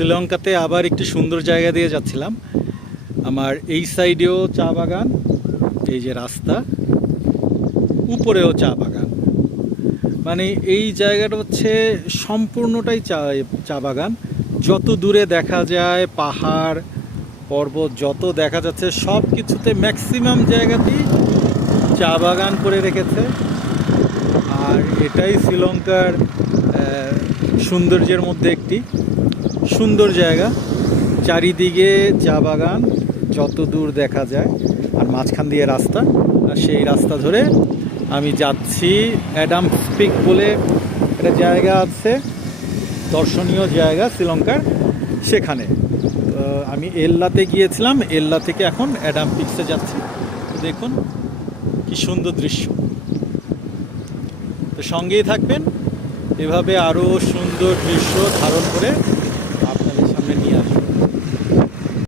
শ্রীলঙ্কাতে আবার একটি সুন্দর জায়গা দিয়ে যাচ্ছিলাম। আমার এই সাইডেও চা বাগান, এই যে রাস্তা, উপরেও চা বাগান। মানে এই জায়গাটা হচ্ছে সম্পূর্ণটাই চা বাগান। যত দূরে দেখা যায় পাহাড় পর্বত যত দেখা যাচ্ছে সব কিছুতে ম্যাক্সিমাম জায়গাতেই চা বাগান করে রেখেছে। আর এটাই শ্রীলঙ্কার সৌন্দর্যের মধ্যে একটি সুন্দর জায়গা। চারিদিকে চা বাগান যত দূর দেখা যায়, আর মাঝখান দিয়ে রাস্তা। আর সেই রাস্তা ধরে আমি যাচ্ছি অ্যাডামস পিক বলে একটা জায়গা আছে, দর্শনীয় জায়গা শ্রীলঙ্কার, সেখানে। আমি এল্লাতে গিয়েছিলাম, এল্লা থেকে এখন অ্যাডাম পিক্সে যাচ্ছি। দেখুন কি সুন্দর দৃশ্য। তো সঙ্গেই থাকবেন, এভাবে আরও সুন্দর দৃশ্য ধারণ করে